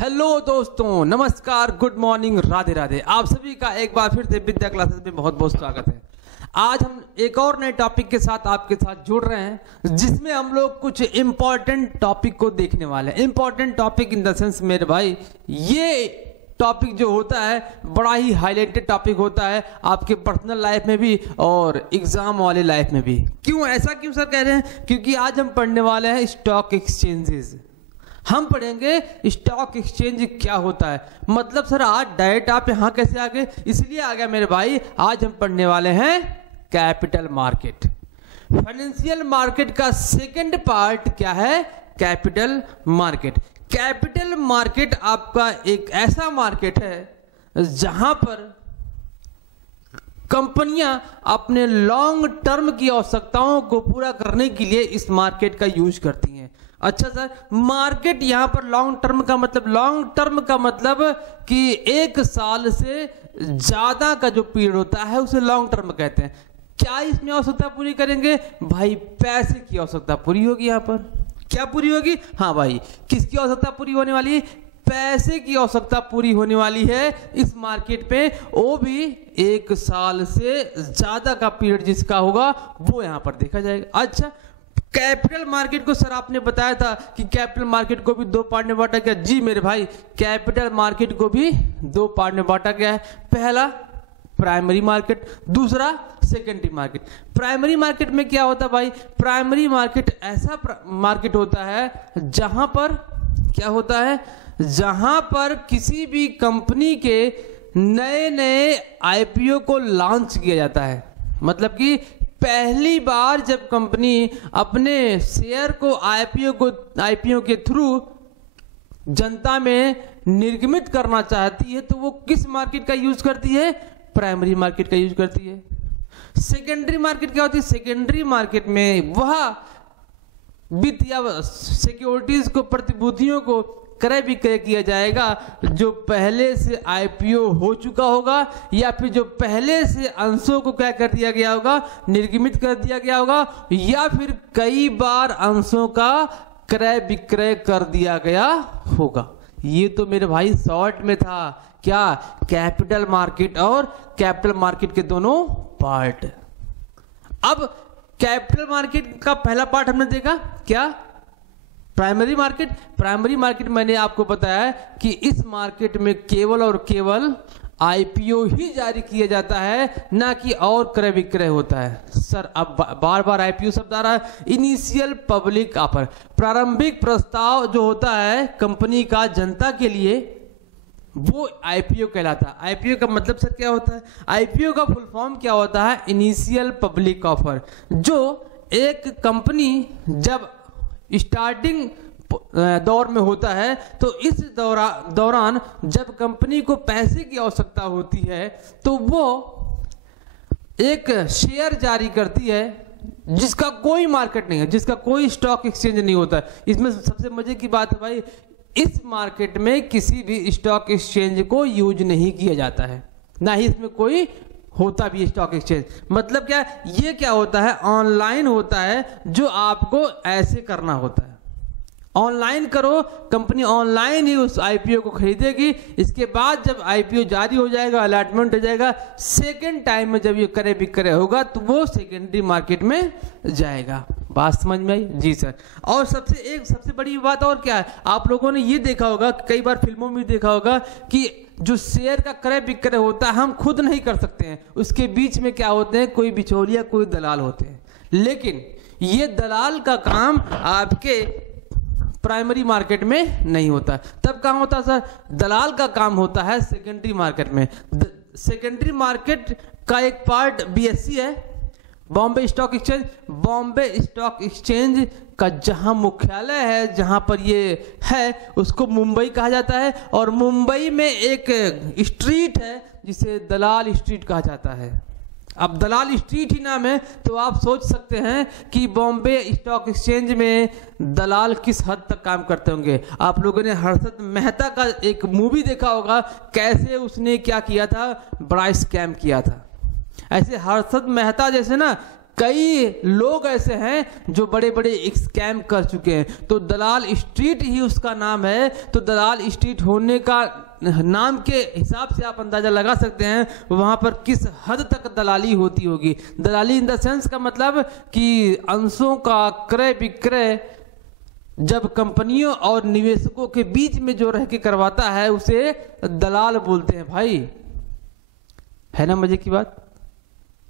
Hello दोस्तों, नमस्कार, good morning, Radhe Radhe. आप सभी का एक बार फिर से विद्या क्लासेस में बहुत बहुत स्वागत है। आज हम एक और नए टॉपिक के साथ आपके साथ जुड़ रहे हैं, जिसमें हम लोग कुछ इंपॉर्टेंट टॉपिक को देखने वाले हैं। Important topic in the sense मेरे भाई, ये टॉपिक जो होता है बड़ा ही हाईलाइटेड टॉपिक होता है आपके पर्सनल लाइफ में भी और एग्जाम वाले लाइफ में भी। क्यों ऐसा क्यों सर कह रहे हैं? क्योंकि आज हम पढ़ने वाले हैं स्टॉक एक्सचेंजेस। हम पढ़ेंगे स्टॉक एक्सचेंज क्या होता है। मतलब सर आज डायरेक्ट आप यहां कैसे आ गए? इसलिए आ गया मेरे भाई, आज हम पढ़ने वाले हैं कैपिटल मार्केट। फाइनेंशियल मार्केट का सेकंड पार्ट क्या है? Capital market. कैपिटल मार्केट आपका एक ऐसा मार्केट है जहां पर कंपनियां अपने लॉन्ग टर्म की आवश्यकताओं को पूरा करने के लिए इस मार्केट का यूज करती हैं। अच्छा सर, मार्केट यहां पर लॉन्ग टर्म का मतलब कि एक साल से ज्यादा का जो पीरियड होता है उसे लॉन्ग टर्म कहते हैं। क्या इसमें आवश्यकता पूरी करेंगे भाई? पैसे की आवश्यकता पूरी होगी। यहां पर क्या पूरी होगी? हाँ भाई, किसकी आवश्यकता पूरी होने वाली है? पैसे की आवश्यकता पूरी होने वाली है इस मार्केट पे, वो भी एक साल से ज्यादा का पीरियड जिसका होगा वो यहां पर देखा जाएगा। अच्छा, कैपिटल मार्केट को सर आपने बताया था कि कैपिटल मार्केट को भी दो पार्ट में बांटा गया। जी मेरे भाई, कैपिटल मार्केट को भी दो पार्ट में बांटा गया है। पहला प्राइमरी मार्केट, दूसरा सेकेंडरी मार्केट। प्राइमरी मार्केट में क्या होता है भाई? प्राइमरी मार्केट ऐसा मार्केट होता है जहां पर क्या होता है, जहां पर किसी भी कंपनी के नए नए आईपीओ को लॉन्च किया जाता है। मतलब कि पहली बार जब कंपनी अपने शेयर को आईपीओ के थ्रू जनता में निर्गमित करना चाहती है तो वो किस मार्केट का यूज करती है? प्राइमरी मार्केट का यूज करती है। सेकेंडरी मार्केट क्या होती है? सेकेंडरी मार्केट में वह वित्त या सिक्योरिटीज को, प्रतिभूतियों को क्रय विक्रय किया जाएगा जो पहले से आईपीओ हो चुका होगा या फिर जो पहले से अंशों को क्या कर दिया गया होगा, निर्गमित कर दिया गया होगा, या फिर कई बार अंशों का क्रय विक्रय कर दिया गया होगा। ये तो मेरे भाई शॉर्ट में था क्या, कैपिटल मार्केट और कैपिटल मार्केट के दोनों पार्ट। अब कैपिटल मार्केट का पहला पार्ट हमने देखा क्या? Primary market. प्राइमरी मार्केट मैंने आपको बताया कि इस मार्केट में केवल और केवल आईपीओ ही जारी किया जाता है, ना कि और क्रय विक्रय होता है। सर अब बार बार आईपीओ शब्द आ रहा है। इनिशियल पब्लिक ऑफर, प्रारंभिक प्रस्ताव जो होता है कंपनी का जनता के लिए, वो आईपीओ कहलाता है। आईपीओ का मतलब सर क्या होता है? आईपीओ का फुल फॉर्म क्या होता है? Initial public offer. जो एक कंपनी जब स्टार्टिंग दौर में होता है तो इस दौरान जब कंपनी को पैसे की आवश्यकता होती है तो वो एक शेयर जारी करती है जिसका कोई मार्केट नहीं है, जिसका कोई स्टॉक एक्सचेंज नहीं होता है। इसमें सबसे मजे की बात है भाई, इस मार्केट में किसी भी स्टॉक एक्सचेंज को यूज नहीं किया जाता है, ना ही इसमें कोई होता भी स्टॉक एक्सचेंज। मतलब क्या? ये क्या होता है? ऑनलाइन होता है, जो आपको ऐसे करना होता है। ऑनलाइन करो, कंपनी ऑनलाइन ही उस आईपीओ को खरीदेगी। इसके बाद जब आईपीओ जारी हो जाएगा, अलॉटमेंट हो जाएगा, सेकेंड टाइम में जब ये क्रय विक्रय होगा तो वो सेकेंडरी मार्केट में जाएगा। बात समझ में आई? जी सर। और सबसे बड़ी बात और क्या है, आप लोगों ने ये देखा होगा, कई बार फिल्मों में देखा होगा कि जो शेयर का क्रय विक्रय होता है हम खुद नहीं कर सकते हैं, उसके बीच में क्या होते हैं? कोई बिचौलिया, कोई दलाल होते हैं। लेकिन ये दलाल का काम आपके प्राइमरी मार्केट में नहीं होता। तब कहाँ होता है सर? दलाल का काम होता है सेकेंडरी मार्केट में। सेकेंडरी मार्केट का एक पार्ट बीएससी है, Bombay stock exchange. Bombay stock exchange का जहां मुख्यालय है, जहां पर ये है, उसको मुंबई कहा जाता है। और मुंबई में एक स्ट्रीट है जिसे दलाल स्ट्रीट कहा जाता है। अब दलाल स्ट्रीट ही नाम है तो आप सोच सकते हैं कि बॉम्बे स्टॉक एक्सचेंज में दलाल किस हद तक काम करते होंगे। आप लोगों ने हर्षद मेहता का एक मूवी देखा होगा, कैसे उसने क्या किया था, बड़ा स्कैम किया था। ऐसे हर्षद मेहता जैसे ना कई लोग ऐसे हैं जो बड़े बड़े स्कैम कर चुके हैं। तो दलाल स्ट्रीट ही उसका नाम है। तो दलाल स्ट्रीट होने का नाम के हिसाब से आप अंदाजा लगा सकते हैं वहां पर किस हद तक दलाली होती होगी। दलाली इन द सेंस का मतलब कि अंशों का क्रय विक्रय जब कंपनियों और निवेशकों के बीच में जो रह के करवाता है उसे दलाल बोलते हैं भाई। है ना मजे की बात,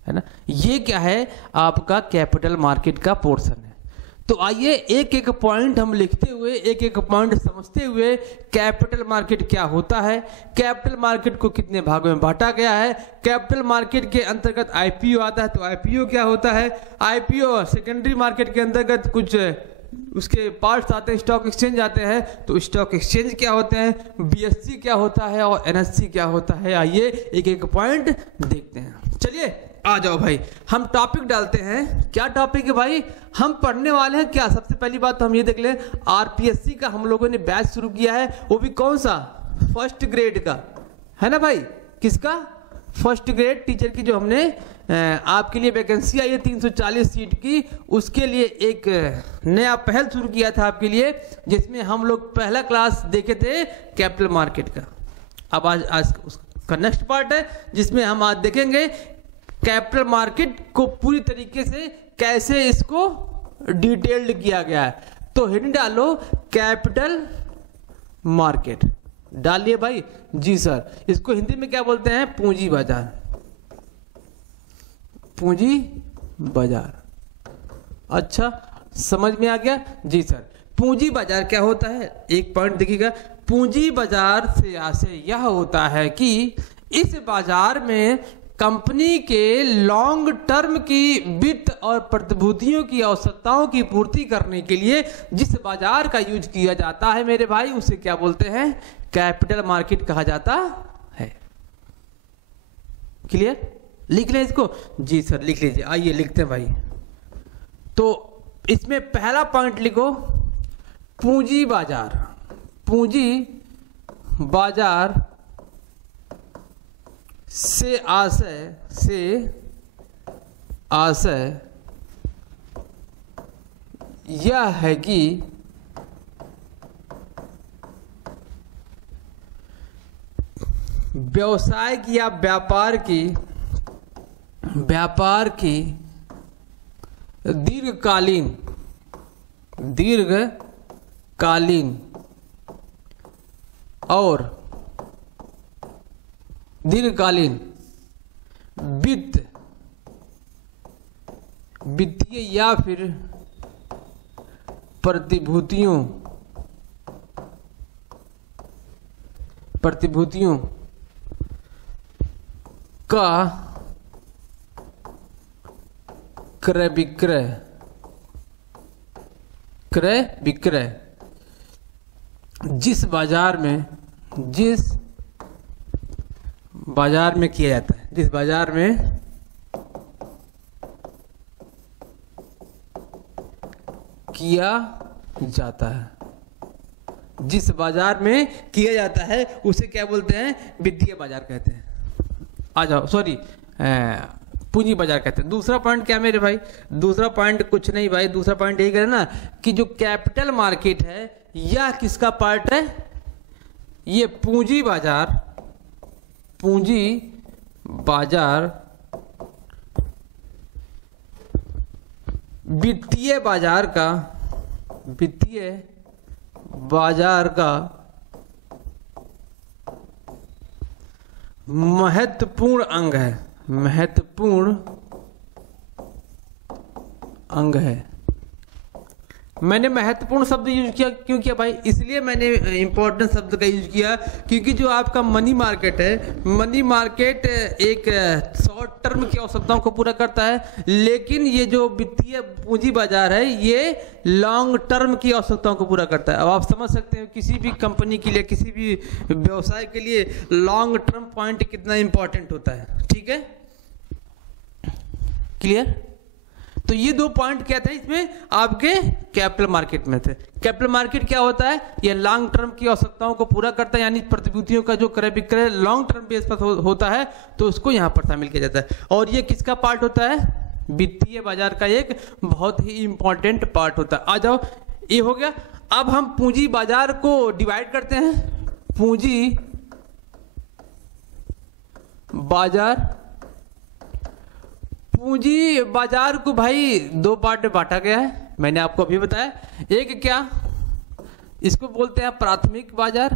है ना। ये क्या है, आपका कैपिटल मार्केट का पोर्शन है। तो आइए एक एक पॉइंट हम लिखते हुए, एक एक पॉइंट समझते हुए, कैपिटल मार्केट क्या होता है, कैपिटल मार्केट को कितने भागों में बांटा गया है, कैपिटल मार्केट के अंतर्गत आईपीओ आता है तो आईपीओ क्या होता है, आईपीओ सेकेंडरी मार्केट के अंतर्गत कुछ उसके पार्ट्स आते हैं, स्टॉक एक्सचेंज आते हैं तो स्टॉक एक्सचेंज क्या होते हैं, बीएससी क्या होता है और एनएससी क्या होता है। आइए एक एक पॉइंट देखते हैं। चलिए आ जाओ भाई, हम टॉपिक डालते हैं। क्या टॉपिक है भाई, हम पढ़ने वाले हैं क्या। सबसे पहली बात तो हम ये देख लें, आरपीएससी का हम लोगों ने बैच शुरू किया है, वो भी कौन सा, फर्स्ट ग्रेड का, है ना भाई। किसका, फर्स्ट ग्रेड टीचर की जो हमने आपके लिए वैकेंसी आई है 340 सीट की, उसके लिए एक नया पहल शुरू किया था आपके लिए, जिसमें हम लोग पहला क्लास देखे थे कैपिटल मार्केट का। अब आज उसका नेक्स्ट पार्ट है जिसमें हम आज देखेंगे कैपिटल मार्केट को पूरी तरीके से कैसे इसको डिटेल्ड किया गया है। तो हेडिंग डालो कैपिटल मार्केट, डालिए भाई। जी सर, इसको हिंदी में क्या बोलते हैं, पूंजी बाजार, पूंजी बाजार। अच्छा समझ में आ गया जी सर। पूंजी बाजार क्या होता है, एक पॉइंट देखिएगा, पूंजी बाजार से आशय यह होता है कि इस बाजार में कंपनी के लॉन्ग टर्म की वित्त और प्रतिभूतियों की आवश्यकताओं की पूर्ति करने के लिए जिस बाजार का यूज किया जाता है मेरे भाई, उसे क्या बोलते हैं, कैपिटल मार्केट कहा जाता है। क्लियर, लिख लें इसको। जी सर लिख लीजिए, आइए लिखते हैं भाई। तो इसमें पहला पॉइंट लिखो, पूंजी बाजार। पूंजी बाजार से आशय यह है कि व्यवसाय की या व्यापार की दीर्घकालीन और दीर्घकालीन वित्तीय या फिर प्रतिभूतियों का क्रय विक्रय जिस बाजार में किया जाता है, जिस बाजार में किया जाता है उसे क्या बोलते हैं, वित्तीय बाजार कहते हैं। आ जाओ, सॉरी पूंजी बाजार कहते हैं। दूसरा पॉइंट क्या मेरे भाई, दूसरा पॉइंट कुछ नहीं भाई, दूसरा पॉइंट यही करे ना कि जो कैपिटल मार्केट है यह किसका पार्ट है, ये पूंजी बाजार वित्तीय बाजार का महत्वपूर्ण अंग है। मैंने महत्वपूर्ण शब्द यूज किया, क्यों किया भाई, इसलिए मैंने इंपॉर्टेंट शब्द का यूज किया क्योंकि जो आपका मनी मार्केट है, मनी मार्केट एक शॉर्ट टर्म की आवश्यकताओं को पूरा करता है, लेकिन ये जो वित्तीय पूंजी बाजार है ये लॉन्ग टर्म की आवश्यकताओं को पूरा करता है। अब आप समझ सकते हैं किसी भी कंपनी के लिए, किसी भी व्यवसाय के लिए लॉन्ग टर्म पॉइंट कितना इंपॉर्टेंट होता है। ठीक है, क्लियर। तो ये दो पॉइंट क्या थे इसमें आपके कैपिटल मार्केट में थे। कैपिटल मार्केट क्या होता है, ये लॉन्ग टर्म की आवश्यकताओं को पूरा करता है, यानी प्रतिभूतियों का जो क्रय विक्रय लॉन्ग टर्म बेस पर होता है तो उसको यहां पर शामिल किया जाता है। और ये किसका पार्ट होता है, वित्तीय बाजार का एक बहुत ही इंपॉर्टेंट पार्ट होता है। आ जाओ, ये हो गया। अब हम पूंजी बाजार को डिवाइड करते हैं। पूंजी बाजार, पूंजी बाजार को भाई दो पार्ट में बांटा गया है, मैंने आपको अभी बताया। एक क्या, इसको बोलते हैं प्राथमिक बाजार,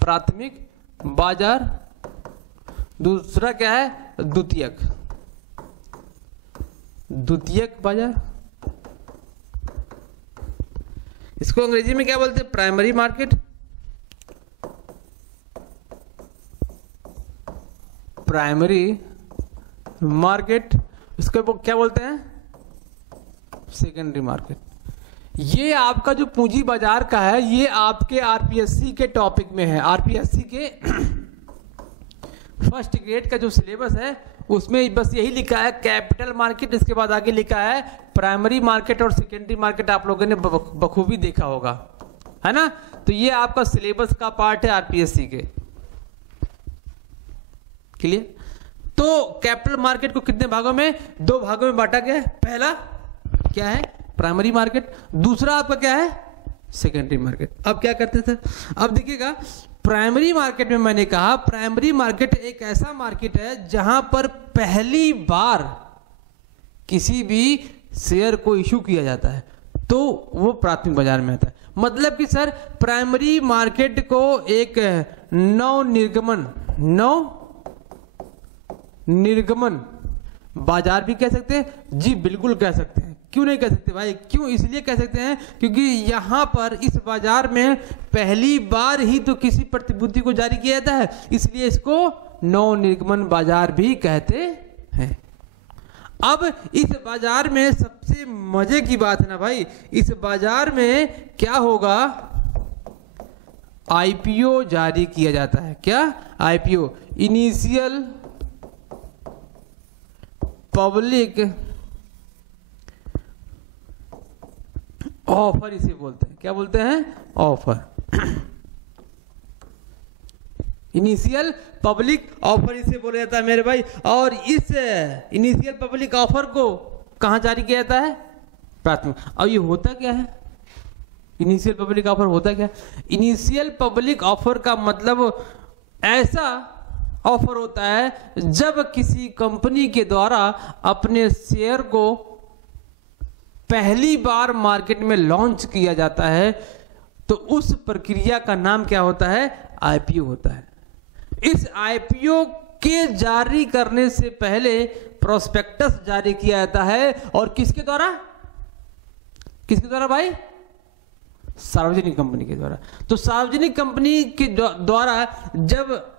प्राथमिक बाजार। दूसरा क्या है, द्वितीयक, द्वितीयक बाजार। इसको अंग्रेजी में क्या बोलते हैं, प्राइमरी मार्केट, प्राइमरी मार्केट। इसको क्या बोलते हैं, सेकेंडरी मार्केट। ये आपका जो पूंजी बाजार का है, ये आपके आरपीएससी के टॉपिक में है। आरपीएससी के फर्स्ट ग्रेड का जो सिलेबस है उसमें बस यही लिखा है कैपिटल मार्केट, इसके बाद आगे लिखा है प्राइमरी मार्केट और सेकेंडरी मार्केट। आप लोगों ने बखूबी देखा होगा, है ना। तो ये आपका सिलेबस का पार्ट है आरपीएससी के। क्लियर। तो कैपिटल मार्केट को कितने भागों में, दो भागों में बांटा गया है। पहला क्या है, प्राइमरी मार्केट। दूसरा आपका क्या है, सेकेंडरी मार्केट। अब क्या करते थे, अब देखिएगा प्राइमरी मार्केट में मैंने कहा प्राइमरी मार्केट एक ऐसा मार्केट है जहां पर पहली बार किसी भी शेयर को इशू किया जाता है, तो वो प्राथमिक बाजार में आता है। मतलब कि सर प्राइमरी मार्केट को एक नव निर्गमन बाजार भी कह सकते हैं। जी बिल्कुल कह सकते हैं। क्यों नहीं कह सकते भाई, क्यों, इसलिए कह सकते हैं क्योंकि यहां पर इस बाजार में पहली बार ही तो किसी प्रतिभूति को जारी किया जाता है, इसलिए इसको नव निर्गमन बाजार भी कहते हैं। अब इस बाजार में सबसे मजे की बात है ना भाई, इस बाजार में क्या होगा, आईपीओ जारी किया जाता है। क्या, आईपीओ, इनिशियल पब्लिक ऑफर इसे बोलते हैं। क्या बोलते हैं, ऑफर। इनिशियल पब्लिक ऑफर इसे बोला जाता है मेरे भाई। और इस इनिशियल पब्लिक ऑफर को कहां जारी किया जाता है, प्राथमिक। अब ये होता क्या है, इनिशियल पब्लिक ऑफर होता क्या, इनिशियल पब्लिक ऑफर का मतलब ऐसा ऑफर होता है जब किसी कंपनी के द्वारा अपने शेयर को पहली बार मार्केट में लॉन्च किया जाता है, तो उस प्रक्रिया का नाम क्या होता है, आईपीओ होता है। इस आईपीओ के जारी करने से पहले प्रोस्पेक्टस जारी किया जाता है, और किसके द्वारा, किसके द्वारा भाई, सार्वजनिक कंपनी के द्वारा। तो सार्वजनिक कंपनी के द्वारा जब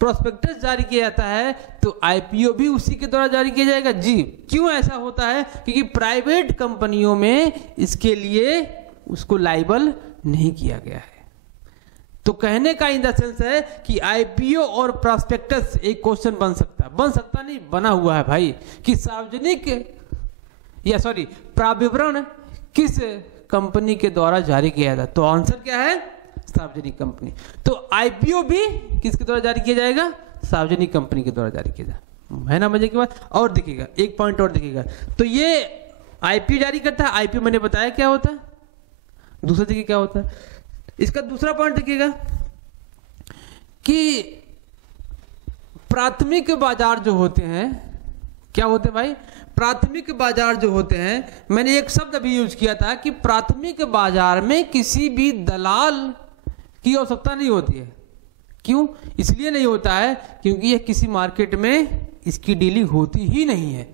प्रोस्पेक्टस जारी किया जाता है तो आईपीओ भी उसी के द्वारा जारी किया जाएगा। जी क्यों ऐसा होता है, क्योंकि प्राइवेट कंपनियों में इसके लिए उसको लाइबल नहीं किया गया है। तो कहने का इन द सेंस है कि आईपीओ और प्रोस्पेक्टस एक क्वेश्चन बन सकता नहीं, बना हुआ है भाई, कि सार्वजनिक या सॉरी प्राविवरण किस कंपनी के द्वारा जारी किया जाता है। तो आंसर क्या है, सार्वजनिक कंपनी। तो आईपीओ भी किसके द्वारा जारी किया जाएगा, सार्वजनिक कंपनी के द्वारा जारी किया जाएगा, है ना मजे की बात। और देखिएगा एक पॉइंट और देखिएगा, तो ये आईपीओ जारी करता है। आईपीओ मैंने बताया क्या होता है, दूसरा देखिए क्या होता है। इसका दूसरा पॉइंट देखिएगा कि प्राथमिक बाजार जो होते हैं, क्या होते हैं भाई, प्राथमिक बाजार जो होते हैं, मैंने एक शब्द अभी यूज किया था कि प्राथमिक बाजार में किसी भी दलाल की आवश्यकता नहीं होती है। क्यों, इसलिए नहीं होता है क्योंकि यह किसी मार्केट में इसकी डीलिंग होती ही नहीं है।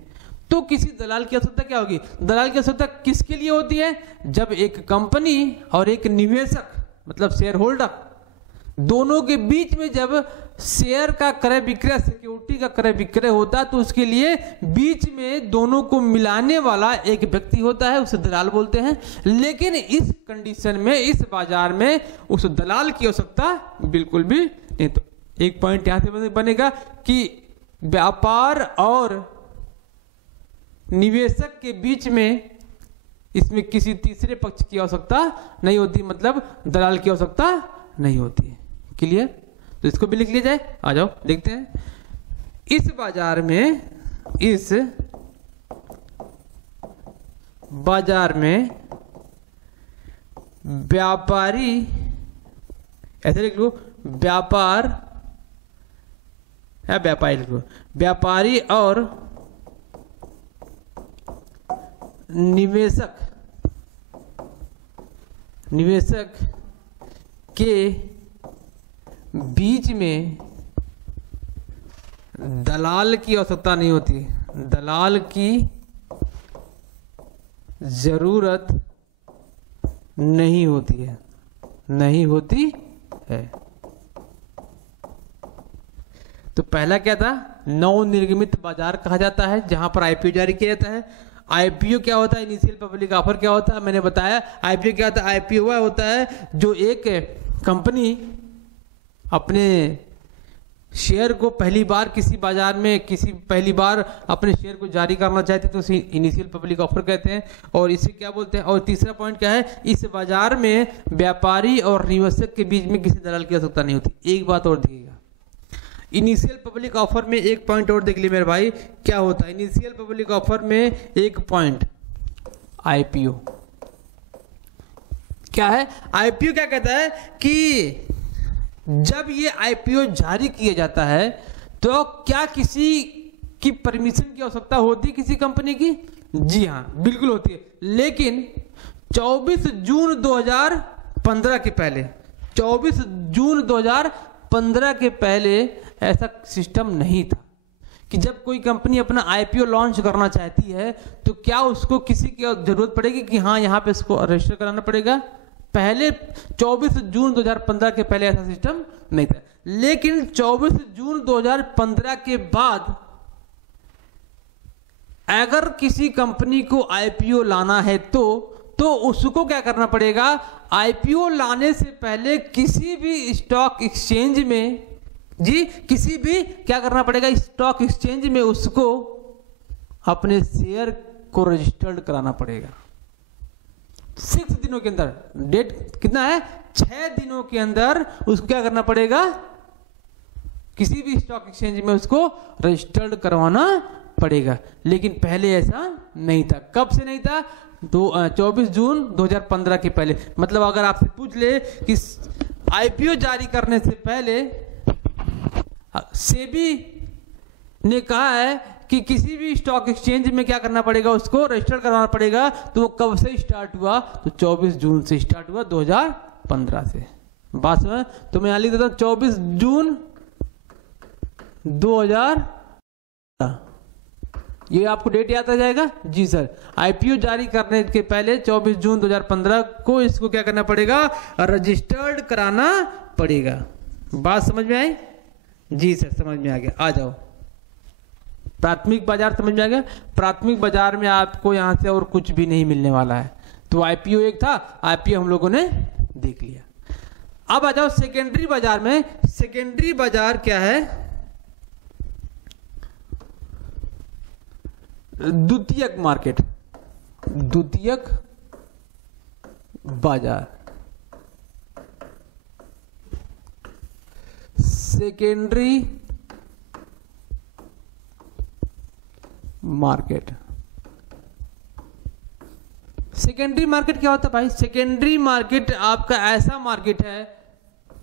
तो किसी दलाल की आवश्यकता क्या होगी, दलाल की आवश्यकता किसके लिए होती है, जब एक कंपनी और एक निवेशक मतलब शेयर होल्डर दोनों के बीच में जब शेयर का क्रय विक्रय, सिक्योरिटी का क्रय विक्रय होता है, तो उसके लिए बीच में दोनों को मिलाने वाला एक व्यक्ति होता है, उसे दलाल बोलते हैं। लेकिन इस कंडीशन में, इस बाजार में उस दलाल की आवश्यकता बिल्कुल भी नहीं। तो एक पॉइंट यहां से बनेगा कि व्यापार और निवेशक के बीच में इसमें किसी तीसरे पक्ष की आवश्यकता नहीं होती, मतलब दलाल की आवश्यकता नहीं होती है। क्लियर, तो इसको भी लिख लिया जाए। आ जाओ देखते हैं। इस बाजार में, इस बाजार में व्यापारी, ऐसे लिख लो, व्यापार या व्यापारी लिख लो, व्यापारी और निवेशक के बीच में दलाल की आवश्यकता नहीं होती, दलाल की जरूरत नहीं होती है, नहीं होती है। तो पहला क्या था, नवनिर्गमित बाजार कहा जाता है जहां पर आईपीओ जारी किया जाता है। आईपीओ क्या होता है, इनिशियल पब्लिक ऑफर क्या होता है, मैंने बताया। आईपीओ क्या होता है, आईपीओ वह होता है जो एक कंपनी अपने शेयर को पहली बार किसी बाजार में पहली बार अपने शेयर को जारी करना चाहते तो उसे इनिशियल पब्लिक ऑफर कहते हैं। और इसे क्या बोलते हैं, और तीसरा पॉइंट क्या है, इस बाजार में व्यापारी और निवेशक के बीच में किसी दलाल की आवश्यकता नहीं होती। एक बात और देखिएगा, इनिशियल पब्लिक ऑफर में एक पॉइंट और देख लीजिए मेरे भाई, क्या होता है इनिशियल पब्लिक ऑफर में एक पॉइंट, आईपीओ क्या है, आईपीओ क्या कहता है कि जब ये आईपीओ जारी किया जाता है तो क्या किसी की परमिशन की आवश्यकता होती है किसी कंपनी की? जी हाँ, बिल्कुल होती है। लेकिन 24 जून 2015 के पहले, 24 जून 2015 के पहले ऐसा सिस्टम नहीं था कि जब कोई कंपनी अपना आईपीओ लॉन्च करना चाहती है तो क्या उसको किसी की जरूरत पड़ेगी कि हाँ यहाँ पे इसको रजिस्टर कराना पड़ेगा? पहले 24 जून 2015 के पहले ऐसा सिस्टम नहीं था। लेकिन 24 जून 2015 के बाद अगर किसी कंपनी को आईपीओ लाना है तो उसको क्या करना पड़ेगा, आईपीओ लाने से पहले किसी भी स्टॉक एक्सचेंज में, जी किसी भी क्या करना पड़ेगा, स्टॉक एक्सचेंज में उसको अपने शेयर को रजिस्टर्ड कराना पड़ेगा 6 दिनों के अंदर। डेट कितना है, 6 दिनों के अंदर उसको क्या करना पड़ेगा, किसी भी स्टॉक एक्सचेंज में उसको रजिस्टर्ड करवाना पड़ेगा। लेकिन पहले ऐसा नहीं था। कब से नहीं था? 24 जून 2015 के पहले। मतलब अगर आपसे पूछ ले कि आईपीओ जारी करने से पहले सेबी ने कहा है कि किसी भी स्टॉक एक्सचेंज में क्या करना पड़ेगा, उसको रजिस्टर करवाना पड़ेगा, तो वो कब से स्टार्ट हुआ? तो 24 जून से स्टार्ट हुआ, 2015 से। बात समझ? तो मैं यहां लिख देता हूं 24 जून 2015। ये आपको डेट याद आ जाएगा? जी सर। आईपीओ जारी करने के पहले 24 जून 2015 को इसको क्या करना पड़ेगा, रजिस्टर्ड कराना पड़ेगा। बात समझ में आई? जी सर, समझ में आ गया। आ जाओ, प्राथमिक बाजार समझ में आ गया। प्राथमिक बाजार में आपको यहां से और कुछ भी नहीं मिलने वाला है। तो आईपीओ एक था, आईपीओ हम लोगों ने देख लिया। अब आ जाओ सेकेंडरी बाजार में। सेकेंडरी बाजार क्या है? द्वितीयक मार्केट, द्वितीयक बाजार, सेकेंडरी मार्केट। सेकेंडरी मार्केट क्या होता है भाई? सेकेंडरी मार्केट आपका ऐसा मार्केट है,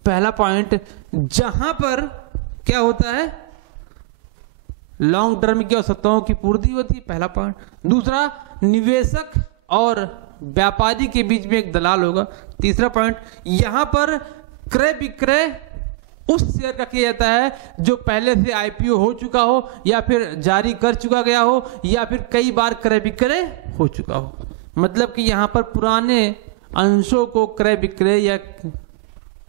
पहला पॉइंट, जहां पर क्या होता है, लॉन्ग टर्म की आवश्यकताओं की पूर्ति होती है, पहला पॉइंट। दूसरा, निवेशक और व्यापारी के बीच में एक दलाल होगा। तीसरा पॉइंट, यहां पर क्रय विक्रय उस शेयर का किया जाता है जो पहले से आईपीओ हो चुका हो या फिर जारी कर चुका गया हो या फिर कई बार क्रय विक्रय हो चुका हो। मतलब कि यहां पर पुराने अंशों को क्रय विक्रय या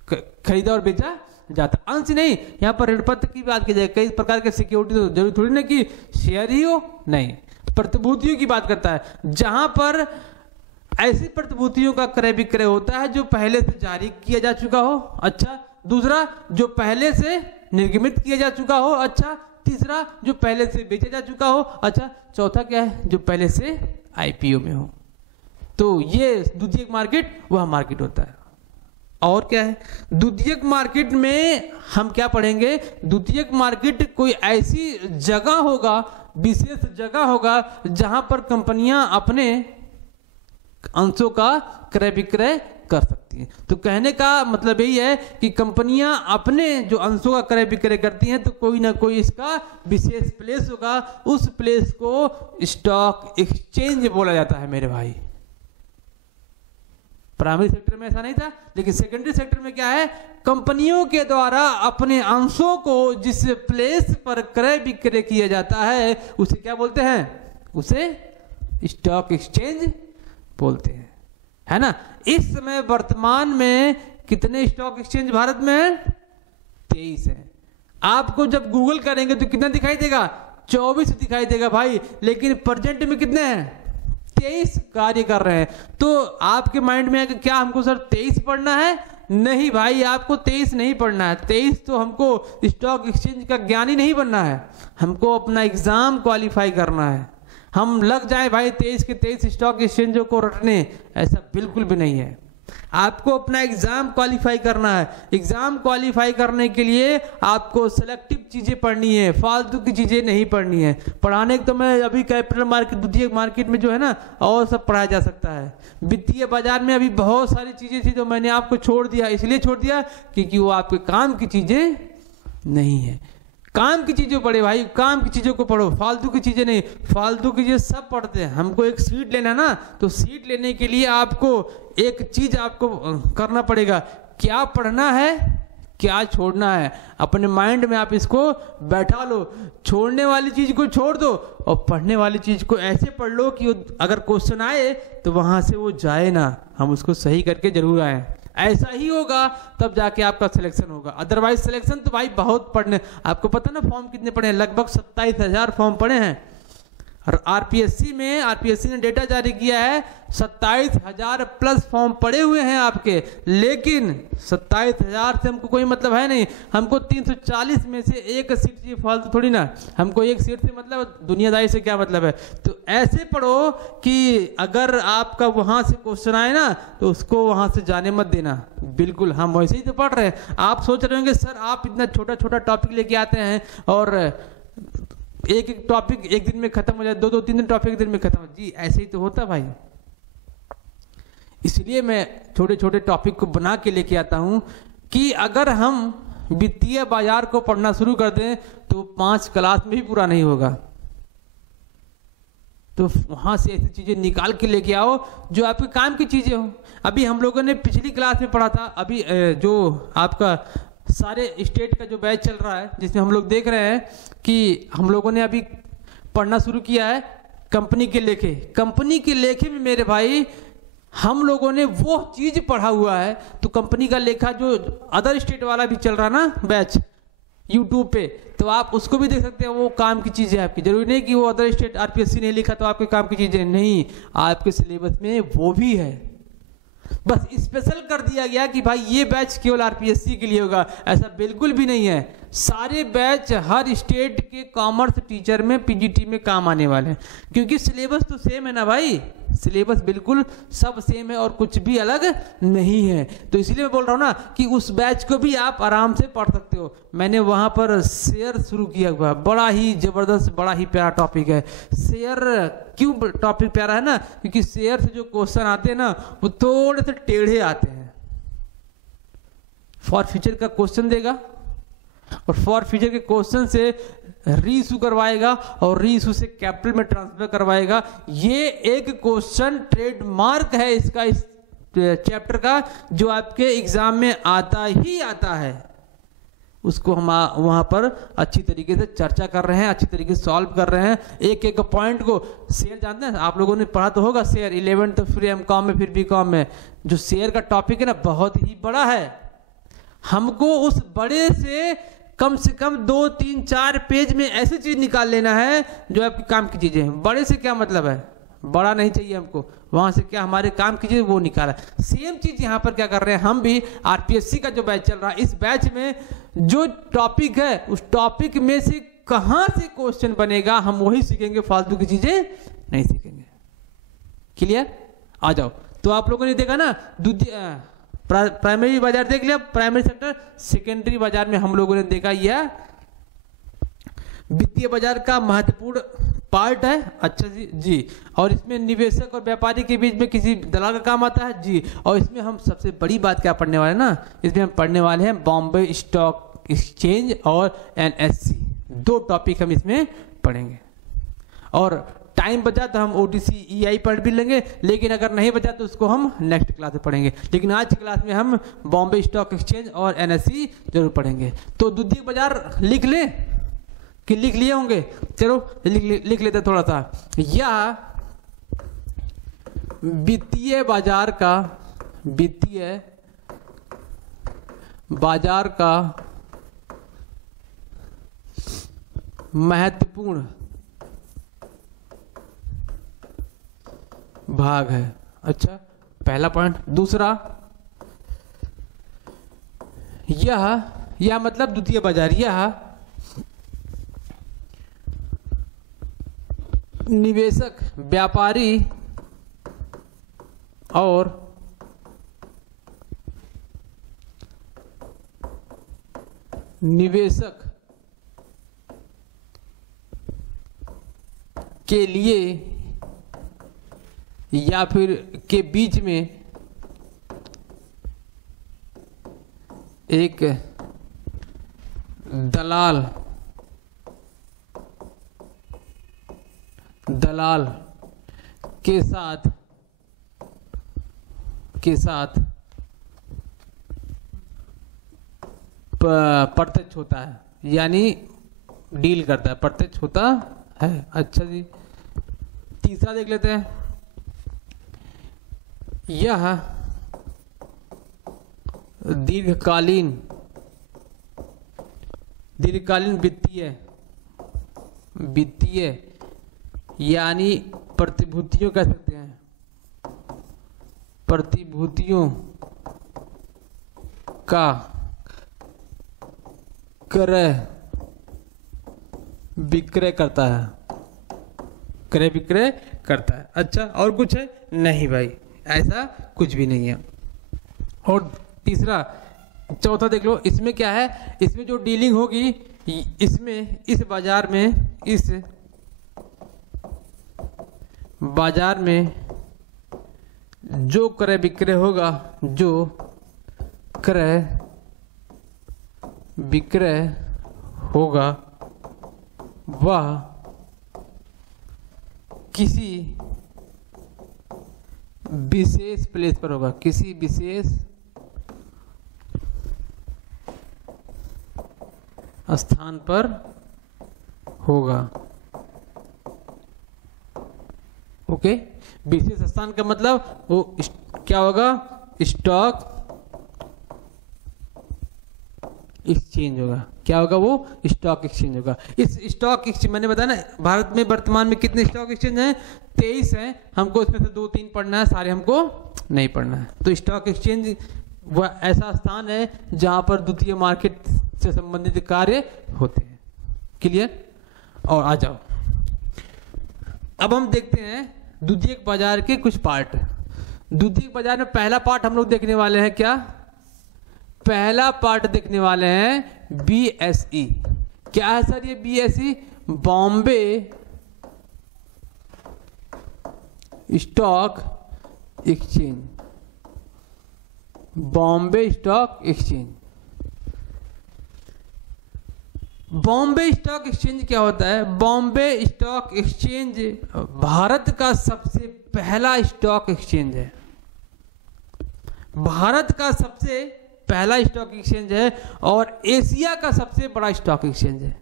खरीदा और बेचा जाता। अंश नहीं, यहां पर ऋण पत्र की बात की जाए। कई प्रकार के सिक्योरिटी तो जरूरी थोड़ी ना कि शेयर ही हो, नहीं, प्रतिभूतियों की बात करता है, जहां पर ऐसी प्रतिभूतियों का क्रय विक्रय होता है जो पहले से जारी किया जा चुका हो। अच्छा। दूसरा, जो पहले से निर्गमित किया जा चुका हो। अच्छा। तीसरा, जो पहले से बेचा जा चुका हो। अच्छा। चौथा क्या है? जो पहले से आईपीओ में हो। तो ये द्वितीयक मार्केट वह मार्केट होता है। और क्या है द्वितीयक मार्केट में? हम क्या पढ़ेंगे? द्वितीयक मार्केट कोई ऐसी जगह होगा, विशेष जगह होगा, जहां पर कंपनियां अपने अंशों का क्रय विक्रय कर सकती हैं। तो कहने का मतलब यही है कि कंपनियां अपने जो अंशों का क्रय विक्रय करती हैं तो कोई ना कोई इसका विशेष प्लेस होगा, उस प्लेस को स्टॉक एक्सचेंज बोला जाता है मेरे भाई। प्राइमरी सेक्टर में ऐसा नहीं था, लेकिन सेकेंडरी सेक्टर में क्या है, कंपनियों के द्वारा अपने अंशों को जिस प्लेस पर क्रय विक्रय किया जाता है उसे क्या बोलते हैं, उसे स्टॉक एक्सचेंज बोलते हैं, है ना। इस समय वर्तमान में कितने स्टॉक एक्सचेंज भारत में है? 23 है। आपको जब गूगल करेंगे तो कितना दिखाई देगा? 24 दिखाई देगा भाई, लेकिन प्रेजेंट में कितने हैं? 23 कार्य कर रहे हैं। तो आपके माइंड में है कि क्या हमको सर 23 पढ़ना है? नहीं भाई, आपको 23 नहीं पढ़ना है। 23 तो हमको स्टॉक एक्सचेंज का ज्ञानी नहीं बनना है, हमको अपना एग्जाम क्वालिफाई करना है। हम लग जाए भाई 23 के 23 स्टॉक एक्सचेंजों को रटने, ऐसा बिल्कुल भी नहीं है। आपको अपना एग्जाम क्वालिफाई करना है। एग्जाम क्वालिफाई करने के लिए आपको सेलेक्टिव चीजें पढ़नी है, फालतू की चीजें नहीं पढ़नी है। पढ़ाने तो मैं अभी कैपिटल मार्केट, द्वितीयक मार्केट में जो है ना, और सब पढ़ाया जा सकता है। वित्तीय बाजार में अभी बहुत सारी चीजें थी जो मैंने आपको छोड़ दिया, इसलिए छोड़ दिया क्योंकि वो आपके काम की चीजें नहीं है। काम की चीजों पढ़े भाई, काम की चीजों को पढ़ो, फालतू की चीजें नहीं। फालतू की चीजें सब पढ़ते हैं। हमको एक सीट लेना ना, तो सीट लेने के लिए आपको एक चीज आपको करना पड़ेगा, क्या पढ़ना है, क्या छोड़ना है। अपने माइंड में आप इसको बैठा लो। छोड़ने वाली चीज को छोड़ दो और पढ़ने वाली चीज को ऐसे पढ़ लो कि अगर क्वेश्चन आए तो वहां से वो जाए ना, हम उसको सही करके जरूर आए। ऐसा ही होगा तब जाके आपका सिलेक्शन होगा, अदरवाइज सिलेक्शन तो भाई बहुत पढ़ने। आपको पता ना फॉर्म कितने पड़े हैं? लगभग 27,000 फॉर्म पड़े हैं। और आरपीएससी ने डेटा जारी किया है, 27,000 प्लस फॉर्म पड़े हुए हैं आपके। लेकिन 27,000 से हमको कोई मतलब है नहीं, हमको 340 में से एक सीट चाहिए, फालतू थोड़ी ना। हमको एक सीट से मतलब, दुनियादारी से क्या मतलब है। तो ऐसे पढ़ो कि अगर आपका वहां से क्वेश्चन आए ना तो उसको वहां से जाने मत देना। बिल्कुल हम वैसे ही तो पढ़ रहे हैं। आप सोच रहे होंगे सर आप इतना छोटा छोटा टॉपिक लेके आते हैं और एक एक टॉपिक एक दिन में खत्म हो जाए, दो तीन टॉपिक एक दिन में खत्म हो। जी ऐसे ही तो होता भाई, इसलिए मैं छोटे छोटे टॉपिक को बना के लेके आता हूं कि अगर हम वित्तीय बाजार को पढ़ना शुरू कर दें तो 5 क्लास में भी पूरा नहीं होगा। तो वहां से ऐसी चीजें निकाल के लेके आओ जो आपके काम की चीजें हो। अभी हम लोगों ने पिछली क्लास में पढ़ा था, अभी जो आपका सारे स्टेट का जो बैच चल रहा है जिसमें हम लोग देख रहे हैं कि हम लोगों ने अभी पढ़ना शुरू किया है कंपनी के लेखे। कंपनी के लेखे में मेरे भाई हम लोगों ने वो चीज पढ़ा हुआ है। तो कंपनी का लेखा जो अदर स्टेट वाला भी चल रहा ना बैच यूट्यूब पे, तो आप उसको भी देख सकते हैं। वो काम की चीजें आपकी, जरूरी नहीं कि वो अदर स्टेट आरपीएससी ने लिखा तो आपके काम की चीजें नहीं, आपके सिलेबस में वो भी है। बस स्पेशल कर दिया गया कि भाई ये बैच केवल आरपीएससी के लिए होगा, ऐसा बिल्कुल भी नहीं है। सारे बैच हर स्टेट के कॉमर्स टीचर में पीजीटी में काम आने वाले हैं, क्योंकि सिलेबस तो सेम है ना भाई, सिलेबस बिल्कुल सब सेम है और कुछ भी अलग नहीं है। तो इसलिए मैं बोल रहा हूं ना कि उस बैच को भी आप आराम से पढ़ सकते हो। मैंने वहां पर शेयर शुरू किया हुआ, बड़ा ही जबरदस्त, बड़ा ही प्यारा टॉपिक है शेयर। क्यों टॉपिक प्यारा है ना, क्योंकि शेयर से जो क्वेश्चन आते हैं ना वो थोड़े से टेढ़े आते हैं। फॉर फ्यूचर का क्वेश्चन देगा और फॉर फ्यूचर के क्वेश्चन से रीइशू करवाएगा और रीइशू से कैपिटल में ट्रांसफर करवाएगा। ये एक क्वेश्चन ट्रेडमार्क है इसका, इस चैप्टर का, जो आपके एग्जाम में आता ही आता है। उसको हम वहां पर अच्छी तरीके से चर्चा कर रहे हैं, अच्छी तरीके से सॉल्व कर रहे हैं एक एक पॉइंट को। शेयर जानते हैं आप लोगों ने पढ़ा तो होगा शेयर 11th तो फिर एमकॉम में फिर बीकॉम में। जो शेयर का टॉपिक है ना बहुत ही बड़ा है। हमको उस बड़े से कम 2, 3, 4 पेज में ऐसी चीज निकाल लेना है जो आपके काम की चीजें हैं। बड़े से क्या मतलब है, बड़ा नहीं चाहिए हमको, वहां से क्या हमारे काम की चीज वो निकाला। सेम चीज यहाँ पर क्या कर रहे हैं हम भी। आरपीएससी का जो बैच चल रहा है, इस बैच में जो टॉपिक है उस टॉपिक में से कहां से क्वेश्चन बनेगा हम वही सीखेंगे, फालतू की चीजें नहीं सीखेंगे। क्लियर? आ जाओ। तो आप लोगों ने देखा ना, प्राइमरी बाजार देख लिया, प्राइमरी सेक्टर। सेकेंडरी बाजार में हम लोगों ने देखा यह वित्तीय बाजार का महत्वपूर्ण पार्ट है। अच्छा जी जी। और इसमें निवेशक और व्यापारी के बीच में किसी दलाल का काम आता है जी। और इसमें हम सबसे बड़ी बात क्या पढ़ने वाले हैं ना, इसमें हम पढ़ने वाले हैं बॉम्बे स्टॉक एक्सचेंज और NSE, 2 टॉपिक हम इसमें पढ़ेंगे। और टाइम बचा तो हम OTC EI पढ़ भी लेंगे, लेकिन अगर नहीं बचा तो उसको हम नेक्स्ट क्लास में पढ़ेंगे। लेकिन आज की क्लास में हम बॉम्बे स्टॉक एक्सचेंज और NSE जरूर पढ़ेंगे। तो द्वितीयक बाजार लिख ले कि लिख लिए होंगे, चलो लिख लेते थोड़ा सा। यह वित्तीय बाजार का महत्वपूर्ण भाग है। अच्छा, पहला पॉइंट। दूसरा, यह मतलब द्वितीय बाजार, यह निवेशक, व्यापारी और निवेशक के लिए या फिर के बीच में एक दलाल के साथ प्रत्यक्ष होता है, यानी डील करता है, प्रत्यक्ष होता है। अच्छा जी। तीसरा देख लेते हैं। यह दीर्घकालीन वित्तीय यानी प्रतिभूतियों कह सकते हैं, प्रतिभूतियों का क्रय विक्रय करता है, क्रय विक्रय करता है। अच्छा, और कुछ है? नहीं भाई, ऐसा कुछ भी नहीं है। और तीसरा, चौथा देख लो, इसमें क्या है, इसमें जो डीलिंग होगी, इसमें इस बाजार में जो क्रय विक्रय होगा, जो क्रय विक्रय होगा वह किसी विशेष प्लेस पर होगा, किसी विशेष स्थान पर होगा। ओके, विशेष स्थान का मतलब वो क्या होगा, स्टॉक एक्सचेंज होगा। क्या होगा? वो स्टॉक एक्सचेंज होगा। इस स्टॉक एक्सचेंज, मैंने बताया ना, भारत में वर्तमान में कितने स्टॉक एक्सचेंज हैं? 23 हैं। हमको इसमें से 2-3 पढ़ना है, सारे हमको नहीं पढ़ना है। तो स्टॉक एक्सचेंज वह ऐसा स्थान है जहां पर द्वितीय मार्केट से संबंधित कार्य होते हैं। क्लियर? और आ जाओ, अब हम देखते हैं द्वितीयक बाजार के कुछ पार्ट। द्वितीयक बाजार में पहला पार्ट हम लोग देखने वाले हैं क्या? पहला पार्ट देखने वाले हैं BSE। क्या है सर ये BSE? Bombay stock exchange. Bombay stock exchange. Bombay stock exchange क्या होता है? बॉम्बे स्टॉक एक्सचेंज भारत का सबसे पहला स्टॉक एक्सचेंज है। भारत का सबसे पहला स्टॉक एक्सचेंज है और एशिया का सबसे बड़ा स्टॉक एक्सचेंज है।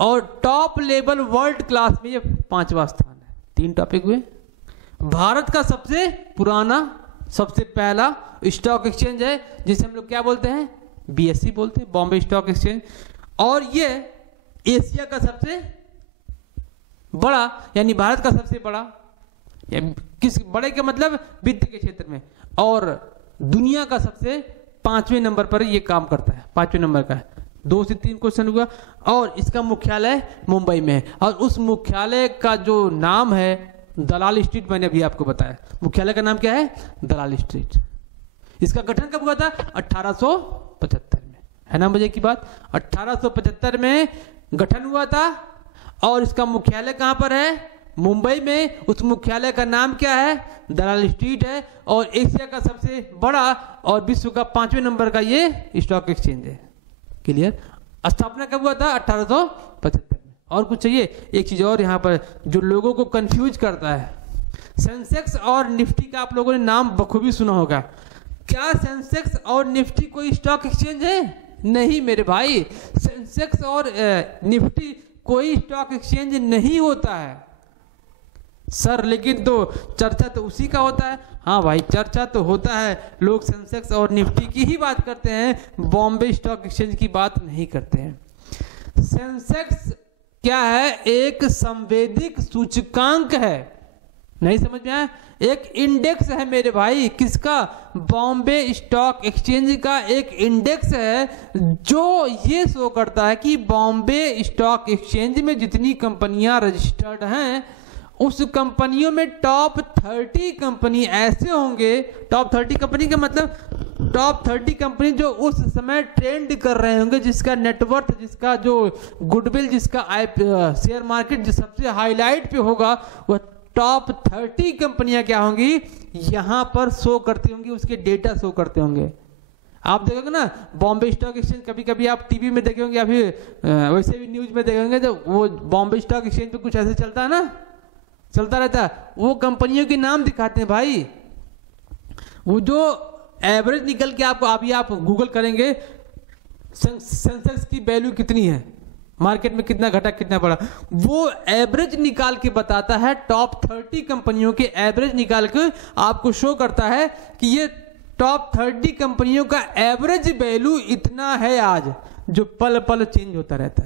और टॉप लेवल वर्ल्ड क्लास में ये 5वां स्थान है। 3 टॉपिक हुए। भारत का सबसे पुराना, सबसे पहला स्टॉक एक्सचेंज है, जिसे हम लोग क्या बोलते हैं? BSE बोलते हैं, बॉम्बे स्टॉक एक्सचेंज। और ये एशिया का सबसे बड़ा, यानी भारत का सबसे बड़ा, किस बड़े के मतलब वित्त के क्षेत्र में, और दुनिया का सबसे 5वें नंबर पर ये काम करता है। 5वें नंबर का है। 2 से 3 क्वेश्चन हुआ। और इसका मुख्यालय मुंबई में है। और उस मुख्यालय का जो नाम है दलाल स्ट्रीट, मैंने अभी आपको बताया। मुख्यालय का नाम क्या है? दलाल स्ट्रीट। इसका गठन कब हुआ था? 1875 में। है ना मजे की बात? 1875 में गठन हुआ था। और इसका मुख्यालय कहां पर है? मुंबई में। उस मुख्यालय का नाम क्या है? दलाल स्ट्रीट है। और एशिया का सबसे बड़ा और विश्व का 5वें नंबर का ये स्टॉक एक्सचेंज है। क्लियर? स्थापना कब हुआ था? 1875 में। और कुछ चाहिए? एक चीज और यहाँ पर जो लोगों को कंफ्यूज करता है, सेंसेक्स और निफ्टी का आप लोगों ने नाम बखूबी सुना होगा। क्या सेंसेक्स और निफ्टी कोई स्टॉक एक्सचेंज है? नहीं मेरे भाई, सेंसेक्स और निफ्टी कोई स्टॉक एक्सचेंज नहीं होता है सर। लेकिन तो चर्चा तो उसी का होता है। हाँ भाई, चर्चा तो होता है, लोग सेंसेक्स और निफ्टी की ही बात करते हैं, बॉम्बे स्टॉक एक्सचेंज की बात नहीं करते हैं। सेंसेक्स क्या है? एक संवेदिक सूचकांक है। नहीं समझ में आया? एक इंडेक्स है मेरे भाई। किसका? बॉम्बे स्टॉक एक्सचेंज का एक इंडेक्स है जो ये शो करता है कि बॉम्बे स्टॉक एक्सचेंज में जितनी कंपनियां रजिस्टर्ड हैं उस कंपनियों में टॉप 30 कंपनी ऐसे होंगे। टॉप 30 कंपनी का मतलब टॉप 30 कंपनी जो उस समय ट्रेंड कर रहे होंगे, जिसका नेटवर्थ, जिसका जो गुडविल, जिसका शेयर मार्केट जो सबसे हाईलाइट पे होगा, वह टॉप 30 कंपनियां क्या होंगी? यहां पर शो करती होंगी, उसके डेटा शो करते होंगे। आप देखोगे ना बॉम्बे स्टॉक एक्सचेंज, कभी कभी आप टीवी में देखे होंगे या फिर वैसे भी न्यूज में देखे होंगे, तो वो बॉम्बे स्टॉक एक्सचेंज पे कुछ ऐसे चलता है ना, चलता रहता है। वो कंपनियों के नाम दिखाते हैं भाई। वो जो एवरेज निकल के आपको, अभी आप गूगल करेंगे सेंसेक्स की वैल्यू कितनी है, मार्केट में कितना घटा कितना बढ़ा, वो एवरेज निकाल के बताता है। टॉप 30 कंपनियों के एवरेज निकाल के आपको शो करता है कि ये टॉप 30 कंपनियों का एवरेज वैल्यू इतना है आज, जो पल पल चेंज होता रहता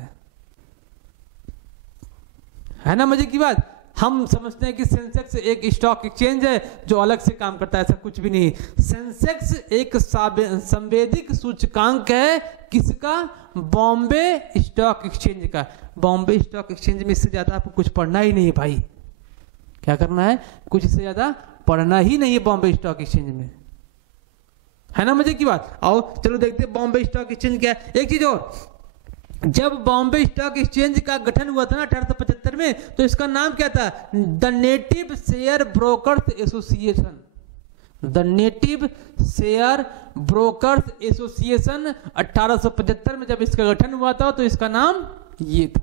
है ना। मजे की बात। हम समझते हैं कि सेंसेक्स एक स्टॉक एक्सचेंज है जो अलग से काम करता है, ऐसा कुछ भी नहीं। सेंसेक्स एक संवेदिक सूचकांक है। किसका? बॉम्बे स्टॉक एक्सचेंज का। बॉम्बे स्टॉक एक्सचेंज में इससे ज्यादा आपको कुछ पढ़ना ही नहीं है भाई। क्या करना है? कुछ इससे ज्यादा पढ़ना ही नहीं है बॉम्बे स्टॉक एक्सचेंज में, है ना। मजे की बात। आओ चलो देखते हैं बॉम्बे स्टॉक एक्सचेंज क्या है। एक चीज और, जब बॉम्बे स्टॉक एक्सचेंज का गठन हुआ था ना 1875 में, तो इसका नाम क्या था? The native share brokers association. The native share brokers association 1875 में जब इसका गठन हुआ था, तो इसका नाम ये था।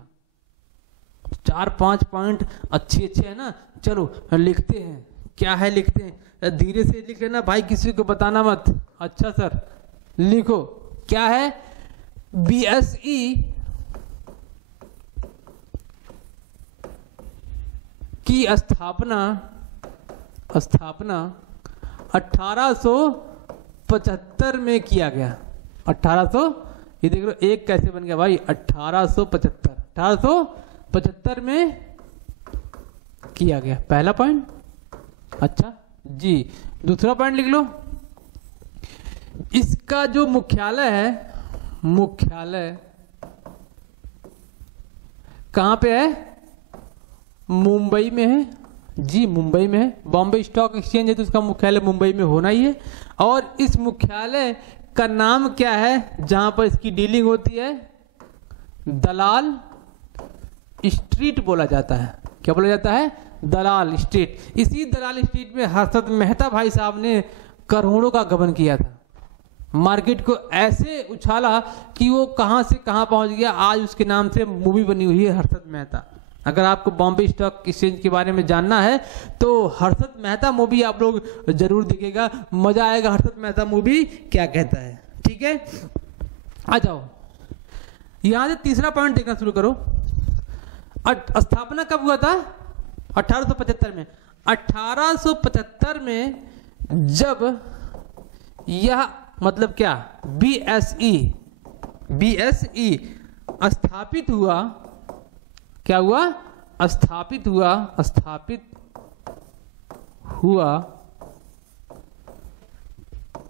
4-5 पॉइंट अच्छे अच्छे है ना। चलो लिखते हैं, क्या है लिखते हैं, धीरे से लिख लेना भाई, किसी को बताना मत। अच्छा सर लिखो, क्या है? BSE की स्थापना 1875 में किया गया। 1800, ये देख लो एक कैसे बन गया भाई, 1875 में किया गया। पहला पॉइंट। अच्छा जी, दूसरा पॉइंट लिख लो। इसका जो मुख्यालय है, मुख्यालय कहां पे है? मुंबई में है जी, मुंबई में है। बॉम्बे स्टॉक एक्सचेंज है तो इसका मुख्यालय मुंबई में होना ही है। और इस मुख्यालय का नाम क्या है जहां पर इसकी डीलिंग होती है? दलाल स्ट्रीट बोला जाता है। क्या बोला जाता है? दलाल स्ट्रीट। इसी दलाल स्ट्रीट में हर्षद मेहता भाई साहब ने करोड़ों का गबन किया था। मार्केट को ऐसे उछाला कि वो कहां से कहां पहुंच गया। आज उसके नाम से मूवी बनी हुई है हर्षद मेहता। अगर आपको बॉम्बे स्टॉक एक्सचेंज के बारे में जानना है तो हर्षद मेहता मूवी आप लोग जरूर दिखेगा, मजा आएगा। हर्षद मेहता मूवी क्या कहता है, ठीक है। आ जाओ, यहां से तीसरा पॉइंट देखना शुरू करो। स्थापना कब हुआ था? 1875 में। 1875 में जब यह मतलब क्या BSE स्थापित हुआ, क्या हुआ? स्थापित हुआ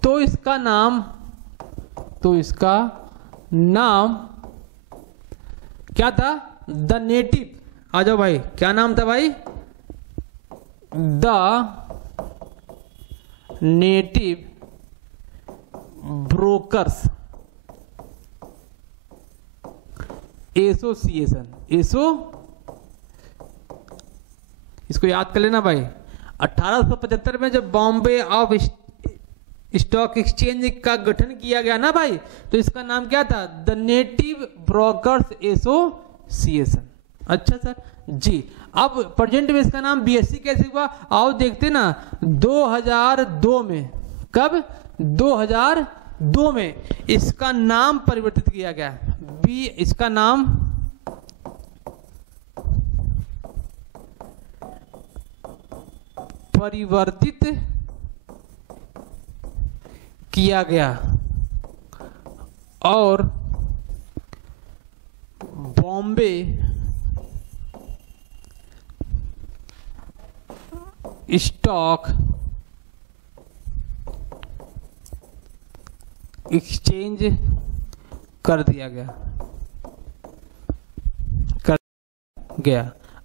तो इसका नाम क्या था? The native. आ जाओ भाई, क्या नाम था भाई? The native brokers association. इसको याद कर लेना भाई। 1875 में जब बॉम्बे ऑफ स्टॉक एक्सचेंज का गठन किया गया ना भाई, तो इसका नाम क्या था? The native brokers association. अच्छा सर जी। अब प्रेजेंट में इसका नाम बीएससी कैसे हुआ? आओ देखते ना। 2002 में, कब? 2002 में इसका नाम परिवर्तित किया गया। इसका नाम परिवर्तित किया गया और बॉम्बे स्टॉक एक्सचेंज कर दिया गया।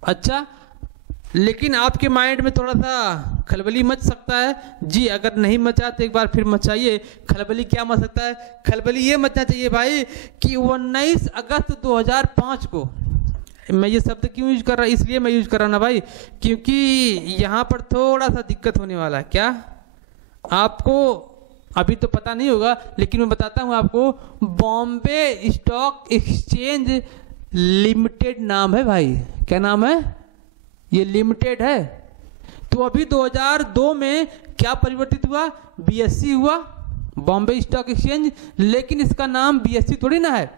अच्छा, लेकिन आपके माइंड में थोड़ा सा खलबली मच सकता है जी। अगर नहीं मचा तो एक बार फिर मचाइए। खलबली क्या मच सकता है? खलबली ये मचना चाहिए भाई कि 19 अगस्त 2005 को, मैं ये शब्द क्यों यूज कर रहा, इसलिए मैं यूज कर रहा ना भाई, क्योंकि यहाँ पर थोड़ा सा दिक्कत होने वाला है। क्या आपको अभी तो पता नहीं होगा, लेकिन मैं बताता हूँ आपको। बॉम्बे स्टॉक एक्सचेंज लिमिटेड नाम है भाई। क्या नाम है? ये लिमिटेड है। तो अभी 2002 में क्या परिवर्तित हुआ? बीएससी हुआ, बॉम्बे स्टॉक एक्सचेंज। लेकिन इसका नाम बीएससी थोड़ी ना है,